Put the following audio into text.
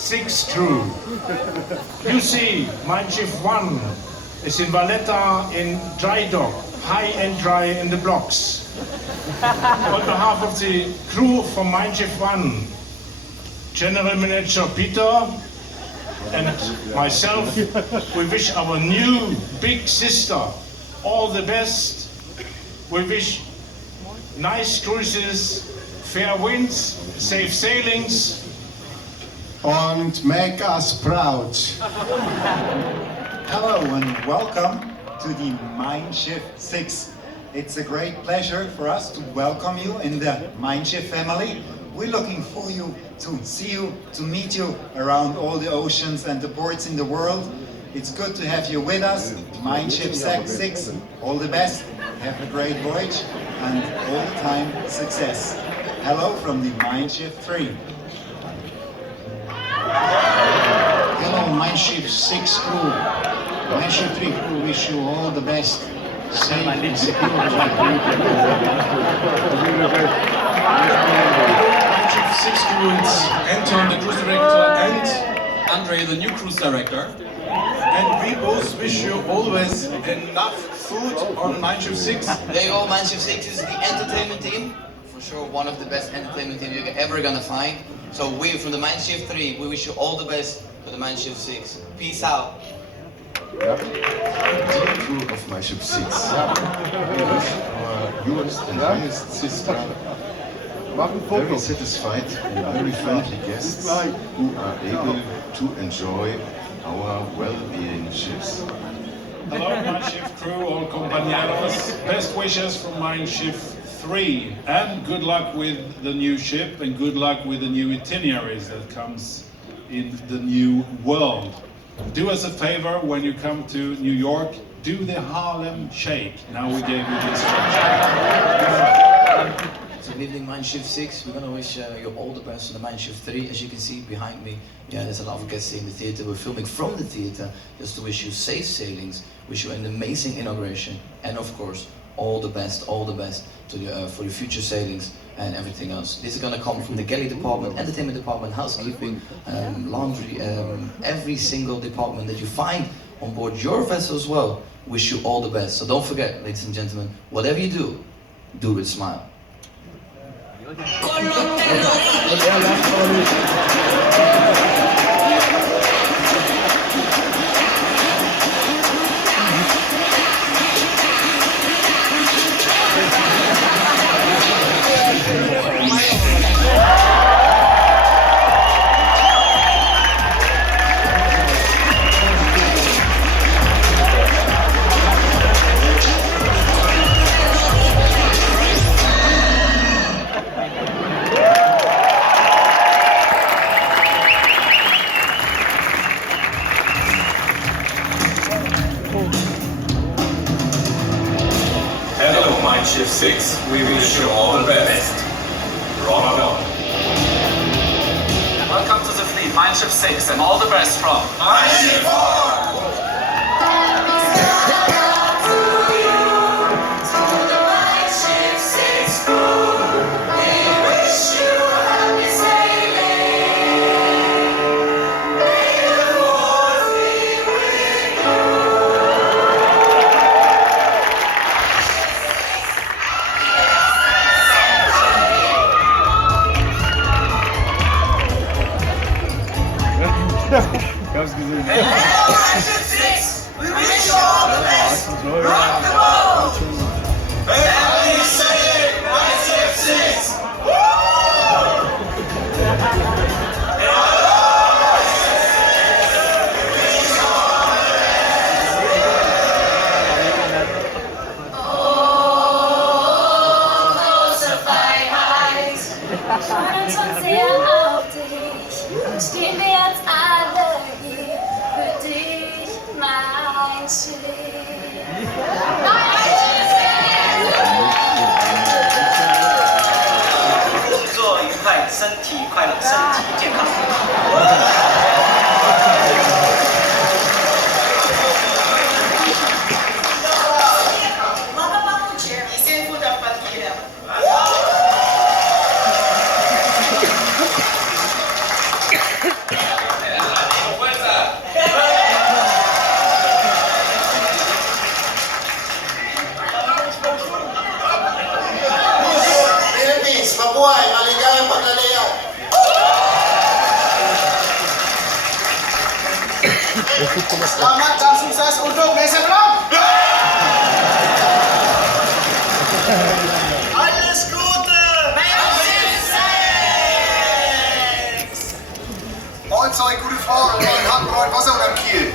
6 crew. You see, Mein Schiff 1 is in Valletta in dry dock, high and dry in the blocks. On behalf of the crew from Mein Schiff 1, General Manager Peter and myself, we wish our new big sister all the best. We wish nice cruises, fair winds, safe sailings. And make us proud. Hello and welcome to the Mein Schiff 6. It's a great pleasure for us to welcome you in the Mein Schiff family. We're looking for you to see you, to meet you around all the oceans and the ports in the world. It's good to have you with us. Mein Schiff 6, all the best. Have a great voyage and all the time success. Hello from the Mein Schiff 3. Hello, Mein Schiff 6 crew. Mein Schiff 3 crew wish you all the best. Safe and secure. Mein Schiff 6 crew, it's Anton, the cruise director, and Andre, the new cruise director. and we both wish you always enough food on Mein Schiff 6. They all Mein Schiff 6 is the entertainment team. For sure, one of the best entertainment teams you're ever gonna find. So we from the Mein Schiff 3, we wish you all the best for the Mein Schiff 6. Peace out. Dear crew of Mein Schiff 6, we wish our newest and youngest sister very satisfied and very friendly guests who are able to enjoy our well-being ships. Hello, Mein Schiff crew, all compañeros. Best wishes from Mein Schiff 3, and good luck with the new ship and good luck with the new itineraries that comes in the new world. Do us a favor when you come to New York, do the Harlem Shake. Now we gave you this instruction. So good evening, Mein Schiff 6. We're gonna wish you all the best for the Mein Schiff 3. As you can see behind me, yeah, there's a lot of guests in the theater. We're filming from the theater just to wish you safe sailings, wish you an amazing inauguration, and of course, all the best to your, for your future sailings and everything else. This is gonna come from the galley department, entertainment department, housekeeping, laundry, every single department that you find on board your vessel as well. Wish you all the best. So don't forget, ladies and gentlemen, whatever you do, do with a smile. Hello, Mein Schiff 6. We wish you all the best. Rock on. Welcome to the fleet, Mein Schiff 6, and all the best from Mein Schiff 4! We wish you all the best. Rock the boat. Happy sailing, Mein Schiff 6. Freuen uns schon sehr auf dich. Stehen wir jetzt alle hier für dich, mein Schiff. Mein Schiff! 工作愉快，身体快乐，身体健康。Selamat dan sukses untuk Mein Schiff 6. Alles Gute! Mein Schiff 6! Mahlzeit, gute Fahrt und Wasser unterm Kiel.